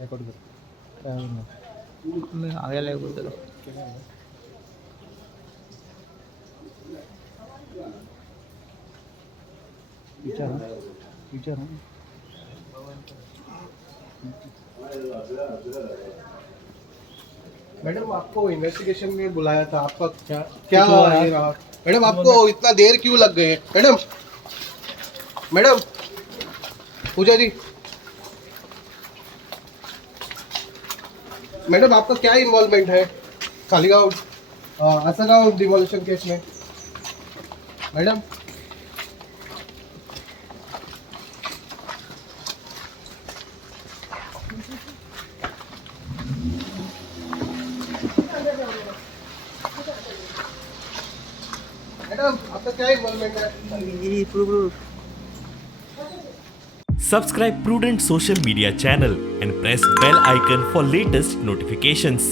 रेकॉर्ड कर काय म्हणणार मी आलेला आहे कुठं विचार मैडम आपको इन्वेस्टिगेशन में बुलाया था, आपका क्या क्या ये रहा? मैडम आपको इतना देर क्यों लग गए? मैडम मैडम पूजा जी, मैडम आपका क्या इन्वॉल्वमेंट है खालीगांव आसागांव डिमोलिशन केस में? मैडम मैडम आपका क्या इन्वॉल्वमेंट है? Subscribe Prudent social media channel and press bell icon for latest notifications.